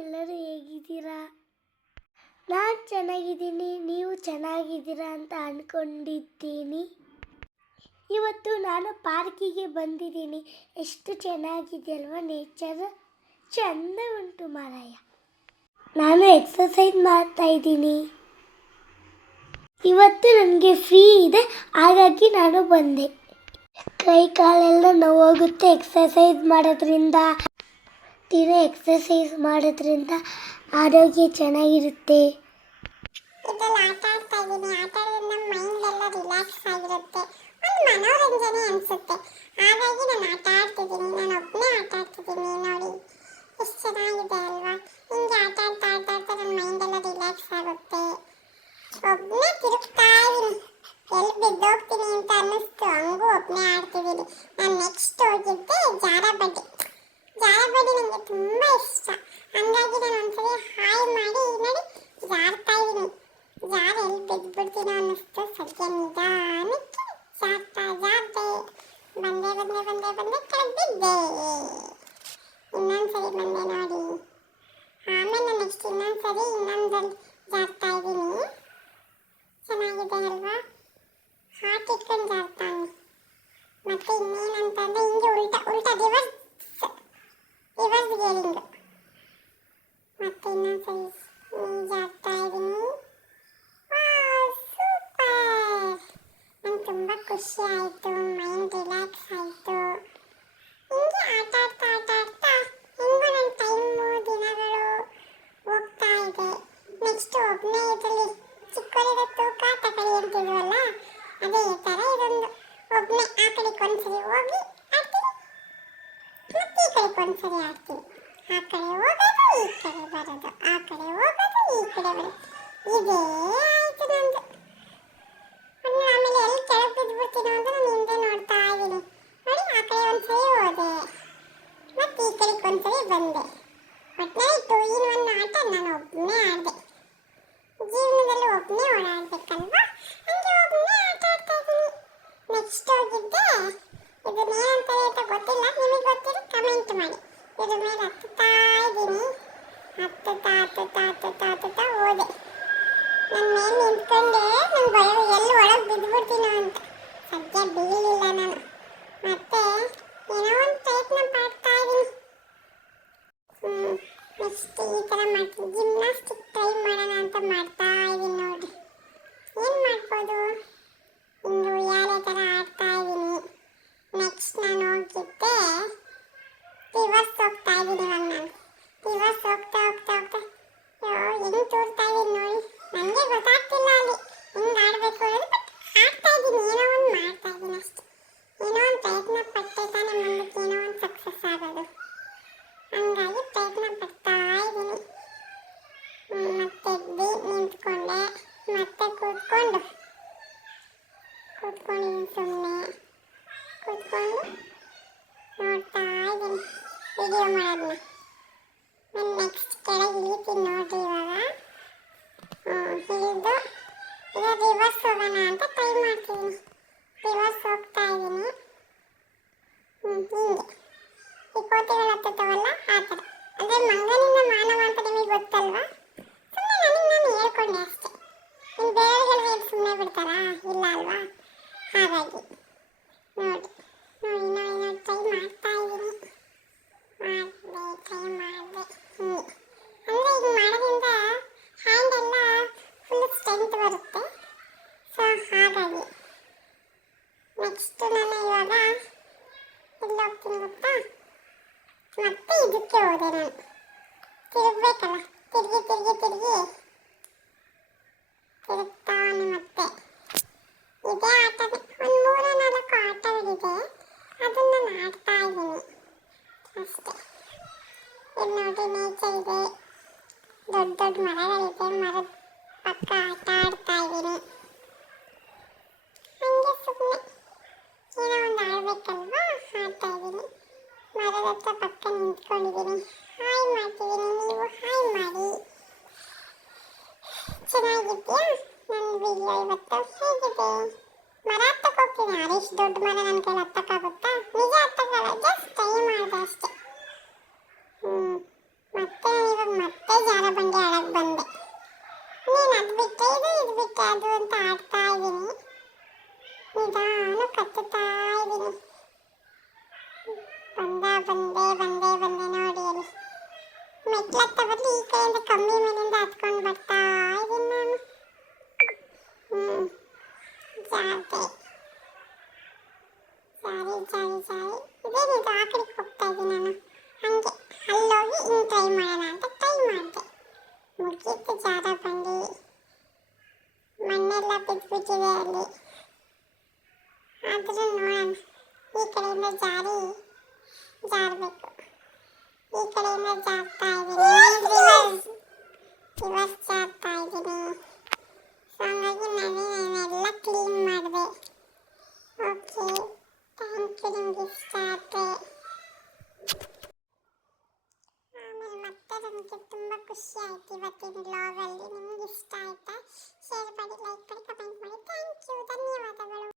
ಎಲ್ಲರೂ ಹೇಗಿದ್ದೀರಾ? ನಾನು ಚೆನ್ನಾಗಿದ್ದೀನಿ, ನೀವು ಚೆನ್ನಾಗಿದ್ದೀರಾ ಅಂತ ಅಂದ್ಕೊಂಡಿದ್ದೀನಿ ಇವತ್ತು ನಾನು ಪಾರ್ಕಿಗೆ ಬಂದಿದ್ದೀನಿ. ಎಷ್ಟು ಚೆನ್ನಾಗಿದೆ ಅಲ್ವಾ ನೇಚರ್? ಚೆಂದ ಉಂಟು ಮಾರಾಯ. ನಾನು ಎಕ್ಸಸೈಸ್ ಮಾಡ್ತಾ ಇದ್ದೀನಿ. ಇವತ್ತು ನನಗೆ ಫ್ರೀ ಇದೆ, ಹಾಗಾಗಿ ನಾನು ಬಂದೆ. ಕೈ ಕಾಲೆಲ್ಲ ನೋವಾಗುತ್ತೆ ಎಕ್ಸಸೈಸ್ ಮಾಡೋದ್ರಿಂದ. ದಿನ ಎಕ್ಸಸೈಸ್ ಮಾಡೋದ್ರಿಂದ ಆರೋಗ್ಯ ಚೆನ್ನಾಗಿರುತ್ತೆ. ಇದ್ರಲ್ಲಿ ಆಟ ಆಡ್ತಾ ಇದ್ದೀನಿ. ಆಟ ಆಡೋದ್ರಿಂದ ಮೈಂಡ್ ಎಲ್ಲ ರಿಲ್ಯಾಕ್ಸ್ ಆಗಿರುತ್ತೆ. ಒಂದು ಮನೋರಂಜನೆ ಅನಿಸುತ್ತೆ. ಹಾಗಾಗಿ ನಾನು ಆಟ ಆಡ್ತಿದ್ದೀನಿ. ನಾನು ಒಬ್ಬನೇ ಆಟ ಆಡ್ತಿದ್ದೀನಿ ನೋಡಿ. ಎಷ್ಟು ಚೆನ್ನಾಗಿದೆ ಅಲ್ವಾ ಹಿಂಗೆ ಆಟ ಆಡ್ತಾ ಆಟ ಆಡ್ತಾ ನನ್ನ ಮೈಂಡ್ ಎಲ್ಲ ರಿಲ್ಯಾಕ್ಸ್ ಆಗುತ್ತೆ ಒಬ್ಬನೇ ತಿರುಗ್ತಾ ಇದ್ದೀನಿ ಎಲ್ಲಿ ಬಿದ್ದೋಗ್ತೀನಿ ಅಂತ ಅನ್ನಿಸ್ತು ಹಂಗೂ ಒಬ್ಬನೇ ಆಡ್ತಿದ್ದೀನಿ ನಾನು ನೆಕ್ಸ್ಟ್ ಹೋಗಿದ್ದೆ ಜಾರಬಡ್ಡಿ ಜಾರಬಡ್ಡಿ ನನಗೆ ತುಂಬ ಇಷ್ಟ ಹಂಗಾಗಿ ನಾನು ಒಂದ್ಸರಿ ಹಾಯ್ ಮಾಡಿ ನೋಡಿ ಜಾರ್ತಾ ಇದ್ದೀನಿ ಜಾರ ಎಲ್ಲಿ ಬಿದ್ದುಬಿಡ್ತೀನೋ ಅನ್ನಿಸ್ತು ಸದ್ಯ ನಿಧಾನಕ್ಕೆ ಜಾರ್ತಾ ಜಾರ್ತೆ ಬಂದೆ ಬಂದೆ ಬಂದೆ ಬಂದೆ. ಕೆಳಗೆ ಬಿದ್ದೆ ಇನ್ನೊಂದ್ಸರಿ ಬಂದೆ ನೋಡಿ. ಆಮೇಲೆ ನೆಕ್ಸ್ಟ್ ಇನ್ನೊಂದ್ಸರಿ ಇನ್ನೊಂದ್ರಲ್ಲಿ ಜಾರ್ತಾ ಇದ್ದೀನಿ. ಚೆನ್ನಾಗಿದೆ ಅಲ್ವಾ ಹಾರ್ಟ್ ಇಟ್ಕೊಂಡು ಜಾರ್ತಾನೆ ಮತ್ತೆ ಇನ್ನೇನಂತಂದ್ರೆ ಹಿಂಗೆ ಉಲ್ಟಾ ಉಲ್ಟಾ ರಿವರ್ಸ್ ರಿವರ್ಸ್ ಗೇರಿಂಗ್ ಮತ್ತೆ ಇನ್ನೊಂದ್ಸರಿ ನೀಜ್ ಜಾರ್ತಾ ಇದ್ದೀನಿ. ಸೂಪರ್ ನಂಗೆ ತುಂಬ ಖುಷಿ ಆಯಿತು ಮೈಂಡ್ ರಿಲ್ಯಾಕ್ಸ್ ಆಯಿತು ಹಿಂಗೆ ಆಟ ಆಡ್ತಾ ಆಟ ಆಡ್ತಾ ಹೆಂಗೋ ನನ್ನ ಟೈಮು ದಿನಗಳು ಹೋಗ್ತಾ ಇದೆ ನೆಕ್ಸ್ಟ್ ಒಬ್ಬನೇ ಇದರಲ್ಲಿ ಚಿಕ್ಕವರಿಗೆ ತೂಕ ತಕಳಿ ಅಂತಿದ್ವಲ್ಲ ಅದೇ ಥರ ಇದೊಂದು ಒಬ್ಬನೇ ಆ ಕಡೆಗೆ ಒಂದ್ಸರಿ ಹೋಗಿ ಆಡ್ತೀನಿ ಮತ್ತೆ ಈ ಕಡೆ ಒಂದ್ಸರಿ ಆಗ್ತಿ ಆ ಕಡೆ ಹೋಗೋದು, ಈ ಕಡೆ ಬರೋದು. ಆ ಕಡೆ ಹೋಗೋದು, ಈ ಕಡೆ ಬರೋದು. ಇದೇ ಆಯ್ತು ನಂದು. ಆಮೇಲೆ ಎಲ್ಲಿ ಕೆಳಗೆ ಬಿದ್ದುಬಿಡ್ತೀನೋ ಅಂತ ನಾನು ಹಿಂದೆ ನೋಡ್ತಾ ಇದ್ದೀನಿ. ನೋಡಿ, ಆ ಕಡೆ ಒಂದ್ಸರಿ ಹೋದೆ. ಮತ್ತೆ ಈ ಕಡೆಗೆ ಒಂದ್ಸರಿ ಬಂದೆ ಒಟ್ಟಿನಲ್ಲಿ ಟೂ ಇನ್ ಒನ್ ಆಟ ನಾನು ಒಬ್ಬನೇ ಆಡಿದೆ ಜೀವನದಲ್ಲಿ ಒಬ್ಬನೇ ಓಡಾಡ್ಬೇಕಲ್ವಾ ಹಂಗೆ ಒಬ್ಬನೇ ಆಟ ಆಡ್ತಾ ಇದ್ದೀನಿ ನೆಕ್ಸ್ಟ್ ಹೋಗಿದ್ದೆ ಇದನ್ನ ಏನಂತಾರೆ ಅಂತ ಗೊತ್ತಿಲ್ಲ ನಿಮಗೆ ಗೊತ್ತಿರೋ ಕಮೆಂಟ್ ಮಾಡಿ ಇದ್ರ ಮೇಲೆ ಹತ್ತುತ್ತಾ ಇದ್ದೀನಿ. ಹತ್ತುತ್ತಾ ಹತ್ತುತ್ತಾ ಹತ್ತುತ್ತಾ ಹತ್ತುತ್ತಾ ಹೋದೆ ನನ್ನ ಮೇಲೆ ನಿಂತ್ಕೊಂಡೆ ನಂಗೆ ಭಯ ಎಲ್ಲಿ ಒಳಗೆ ಬಿದ್ದುಬಿಡ್ತೀನೋ ಅಂತ. ಸದ್ಯ ಬೀಳಲಿಲ್ಲ ನಾನು. ಮತ್ತೆ ಏನೋ ಒಂದು ಪ್ರಯತ್ನ ಮಾಡ್ತಾ ಇದ್ದೀನಿ. ಹ್ಞೂ ನೆಕ್ಸ್ಟ್ ಈ ಥರ ಮಾಡ್ತೀನಿ. ಜಿಮ್ನಾಸ್ಟಿಕ್ ಟ್ರೈ ಮಾಡೋಣ ಅಂತ ಮಾಡ್ತಾ ಇದ್ದೀನಿ ನೋಡಿ ಏನು ಮಾಡ್ಬೋದು ಹಿಂಗೆ ಉಯ್ಯಾಲೆ ಥರ ಆಡ್ತಾ ಇದ್ದೀನಿ ನೆಕ್ಸ್ಟ್ ನಾನು ಹೋಗಿದ್ದೆ ರಿವರ್ಸ್ ಹೋಗ್ತಾ ಇದ್ದೀನಿ ಇವಾಗ ನಾನು ರಿವರ್ಸ್ ಹೋಗ್ತಾ ಹೋಗ್ತಾ ಹೋಗ್ತಾ ಅಯ್ಯೋ ಹೆಂಗೆ ತೋರ್ತಾ ಇದ್ದೀನಿ ನೋಡಿ ನನಗೆ ಗೊತ್ತಾಗ್ತಿಲ್ಲ ಅಲ್ಲಿ ಹೆಂಗೆ ಆಡಬೇಕು ಅನ್ನೋದು ಬಟ್ ಆಡ್ತಾ ಇದ್ದೀನಿ ಏನೋ ಒಂದು ಮಾಡ್ತಾ ಇದ್ದೀನಿ ಅಷ್ಟೇ ಏನೋ ಒಂದು ಪ್ರಯತ್ನ ಪಟ್ಟೆ ತಾನೇ ಮುಂದಕ್ಕೆ ಏನೋ ಒಂದು ಸಕ್ಸಸ್ ಆಗೋದು ಹಂಗಾಗಿ ಪ್ರಯತ್ನ ಪಡ್ತಾ ಇದ್ದೀನಿ ಹ್ಮ್, ಮತ್ತೆ ಎದ್ದು ನಿಂತ್ಕೊಂಡೆ ಮತ್ತೆ ಕೂತ್ಕೊಂಡು ಕೂತ್ಕೊಂಡಿದ್ದೀನಿ ಸುಮ್ಮನೆ ಕೂತ್ಕೊಂಡು ನೋಡ್ತಾ ಇದ್ದೀನಿ ವಿಡಿಯೋ ಮಾಡೋದನ್ನ ನಾನು ನೆಕ್ಸ್ಟ್ ಕೆಳಗೆ ಇಳಿತೀನಿ ನೋಡ್ರಿ ಇವಾಗ. ಇಳಿದು ಈಗ ರಿವರ್ಸ್ ಹೋಗೋಣ ಅಂತ ಟ್ರೈ ಮಾಡ್ತೀನಿ. ರಿವರ್ಸ್ ಹೋಗ್ತಾ ಇದ್ದೀನಿ. ಹಿಂಗೆ. ಈ ಕೋತಿಗಳು ಹತ್ತುತ್ತವಲ್ಲ ಆ ಥರ. ಅಂದರೆ ಮಂಗನಿಂದ ಮಾನವ ಅಂತ ನಿಮಗೆ ಗೊತ್ತಲ್ವಾ? ಸುಮ್ಮನೆ ನನಗೆ ನಾನು ಹೇಳ್ಕೊಂಡೆ ಅಷ್ಟೇ. ನಿಮ್ಮ ಬೇರೆಗಳು ಹೇಳಿ ಸುಮ್ಮನೆ ಬಿಡ್ತಾರಾ? ಇಲ್ಲ ಅಲ್ವಾ? ಹಾಗಾಗಿ ನೋಡಿ ನೋಡಿ ನೋಡಿ ನೋಡಿ ಟ್ರೈ ಮಾಡ್ತಾ ಇದ್ದೀನಿ ಮಾಡಿದೆ ಟ್ರೈ ಮಾಡಿದೆ ಹಿಂಗೆ ಅಂದರೆ ಇದು ಮಾಡೋದ್ರಿಂದ ಹ್ಯಾಂಡ್ ಎಲ್ಲ ಫುಲ್ ಸ್ಟ್ರೆಂತ್ ಬರುತ್ತೆ ಸೊ ಹಾಗಾಗಿ ನೆಕ್ಸ್ಟ್ ನಾನು ಇವಾಗ ಎಲ್ಲಿ ಹೋಗ್ತೀನಿ ಗೊತ್ತಾ ಮತ್ತೆ ಇದಕ್ಕೆ ಹೋದೆ ನಾನು. ತಿರುಗಬೇಕಲ್ಲ, ತಿರುಗಿ ತಿರುಗಿ ತಿರುಗಿ. ತಿರುಗ್ತಾನೆ ಮತ್ತೆ. ಇದೇ ಆಟನೇ, ಒಂದು ಮೂರು ನಾಲ್ಕು ಆಟಗಳಿದೆ, ಅದನ್ನ ನಾನು ಆಡ್ತಾ ಇದ್ದೀನಿ. ಅಷ್ಟೇ. ಇಲ್ಲಿ ನೋಡಿ ನೇಚರ್ ಇದೆ. ದೊಡ್ಡ ದೊಡ್ಡ ಮರಗಳಿದೆ, ಮರದ ಪಕ್ಕ ಆಟ ಆಡ್ತಾ ಇದ್ದೀನಿ ಹಂಗೆ ಸುಮ್ಮನೆ ಏನೋ ಒಂದು ಆಡ್ಬೇಕಲ್ವಾ ಆಡ್ತಾ ಇದ್ದೀನಿ ಮರದ ಹತ್ರ ಪಕ್ಕ ನಿಂತ್ಕೊಂಡಿದ್ದೀನಿ ಹಾಯ್ ಮಾಡ್ತಿದ್ದೀನಿ. ನೀವು ಹಾಯ್ ಮಾಡಿ. ಚೆನ್ನಾಗಿದ್ಯಾ ನನ್ನ ವಿಡಿಯೋ ಇವತ್ತು ಹೇಗಿದೆ? ಮರ ಹತ್ತಕ್ಕೆ ಹೋಗ್ತೀನಿ ಹರೀಶ್ ದೊಡ್ಡ ಮರ ನನ್ನ ಕೈಲಿ ಹತ್ತಕ್ಕಾಗುತ್ತಾ? ನಿಜ ಹತ್ತಕ್ಕಲ್ಲ ಜಸ್ಟ್ ಟ್ರೈ ಮಾಡಿದೆ ಅಷ್ಟೇ. ಜಾತೆ ಜಾರಿ ಜಾರಿ ಜಾರಿ ಇದೇನಿದು ಆ ಕಡೆಗೆ ಹೋಗ್ತಾ ಇದ್ದೀನಿ ನಾನು ಹಂಗೆ ಅಲ್ಲೋಗಿ ಹಿಂಗೆ ಟ್ರೈ ಮಾಡೋಣ ಅಂತ ಟ್ರೈ ಮಾಡಿದೆ ಮುಗೀತು ಜಾರ ಬಂಡಿ ಖುಷಿ ಆಯ್ತು ಇವತ್ತಿನ ಬ್ಲಾಗಲ್ಲಿ ನಿಮ್ಗೆ ಇಷ್ಟ ಆಯ್ತಾ? ಶೇರ್ ಮಾಡಿ ಲೈಕ್ ಮಾಡಿ ಕಮೆಂಟ್ ಮಾಡಿ. ಥ್ಯಾಂಕ್ ಯು ಧನ್ಯವಾದಗಳು.